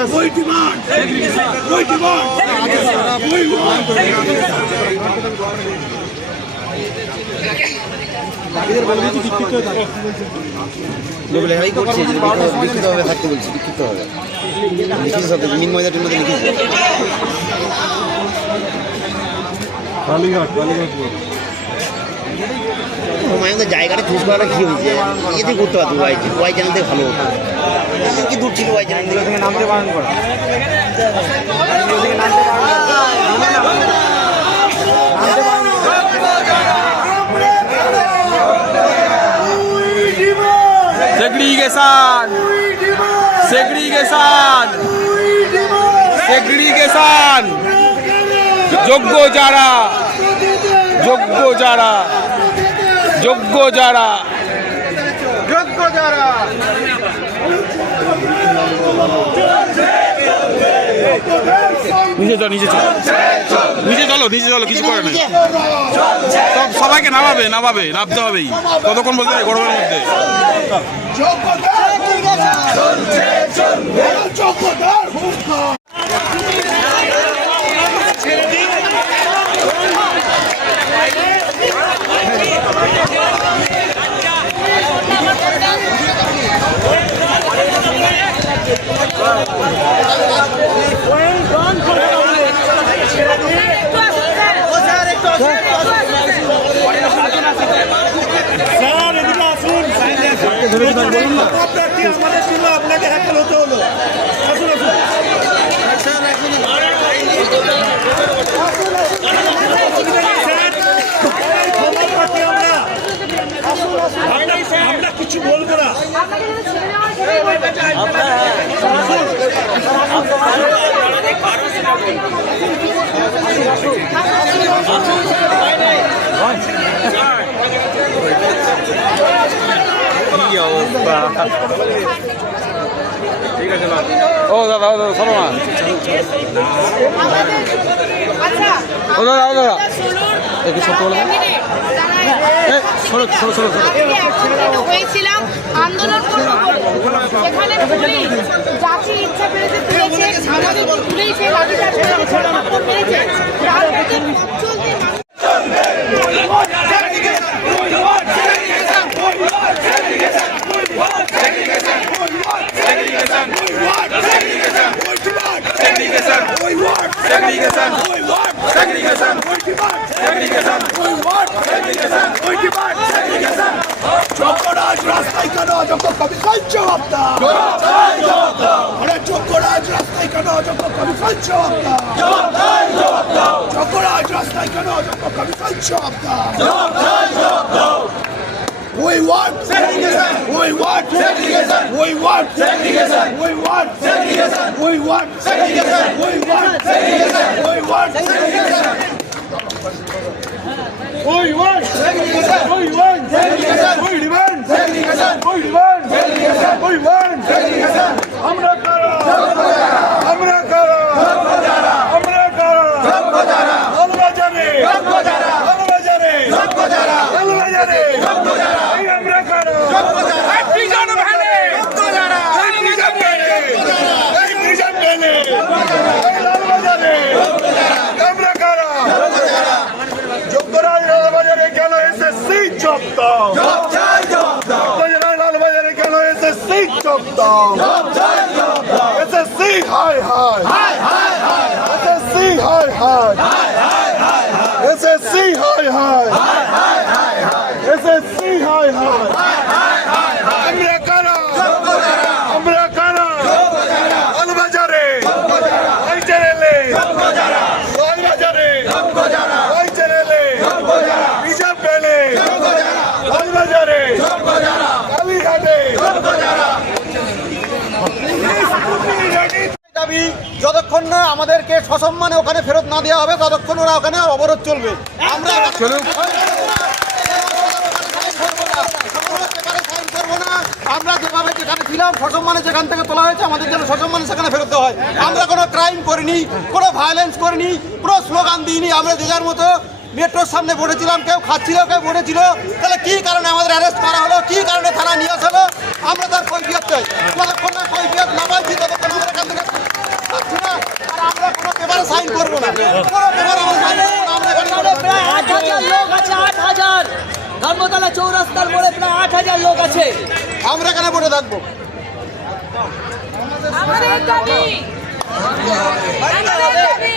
We demand. We demand. We want. লিখিত হবে থাকতে বলছি লিখিত হবে। লিখিত হবে মিনময়দার জন্য লিখিত কালীঘাট মায়ের জায়গাটা চুজ করাটা কি হয়েছে? এতে করতে পারতো ওয়াই ওয়াই চ্যানেল থেকে ভালো হতো। কি দূর ছিল ওয়াই চ্যানেল থেকে? নামতে বারণ করা সেগ্রিগেশন সেগ্রিগেশন সেগ্রিগেশন যোগ্য যারা যোগ্য যারা। যোগ্য যারা। যোগ্য যারা। নিচে চলো নিচে চলো। নিচে চলো নিচে চলো কিছু করে না সব সবাইকে নামাবে নামাবে নামতে হবেই। কতক্ষণ বলতে হবে গরমের মধ্যে। প্রার্থী আমাদের ছিল আপনাকে হ্যাকেল হতে হলো? আসুন আসুন। আমরা কিছু বলব না। আপনার ঠিক আছে না ও, দাদা ও, দাদা শোনো না। ও, দাদা ও, দাদা। একটু সত্য বলে হয়েছিলাম আন্দোলন করব এখানে পুলিশ যাচ্ছে ইচ্ছা পেরেছে পুলিশে আমাদের পুলিশে লাঠিচার্জ রাস্তায় কেন অযোগ্য কমিশন জবাব দাও আরে যোগ্যরাজ রাস্তায় কেন অযোগ্য কমিশন জবাব দাও যোগ্যরাজ রাস্তায় কেন অযোগ্য কমিশন জবাব দাও We want segregation. We want segregation. We want segregation. We want segregation. We want segregation. We want segregation. We want segregation. We want. Job দাও এসএসসি হাই হাই এসএসসি হাই হাই এসএসসি হাই হাই এসএসসি হাই হাই আমরা কারা আমরা কারা চ্যানেলে লালবাজারে ওই চ্যানেলে বিজেপ পেলে লালবাজারে কালীঘাটে দাবি যতক্ষণ না আমাদেরকে সসম্মানে ওখানে ফেরত না দেওয়া হবে ততক্ষণ ওরা ওখানে অবরোধ চলবে। আমরা আমরা যেভাবে যেখানে ছিলাম সসম্মানে যেখান থেকে তোলা হয়েছে আমাদের যেন সসম্মানে সেখানে ফেরত দেওয়া হয়। আমরা কোনো ক্রাইম করিনি কোনো ভায়োলেন্স করিনি কোনো স্লোগান দিইনি। আমরা যে যার মতো মেট্রোর সামনে বসেছিলাম কেউ খাচ্ছিল কেউ বসেছিল তাহলে কি কারণে আমাদের অ্যারেস্ট করা হলো? কি কারণে থানা নিয়ে আসা হলো? আমরা তার কৈফিয়ত চাই। যতক্ষণ না কৈফিয়ত না পাইছি ততক্ষণ আমরা এখান থেকে সাইন করব না কোনো পেপার আমরা সাইন করব না, আমরা এখানে এখানে প্রায় আট হাজার লোক আছে আট হাজার ধর্মতলা চৌরাস্তার মোড়ে প্রায় আট হাজার লোক আছে আমরা এখানে বসে থাকব? আমাদের দাবি। আমাদের দাবি।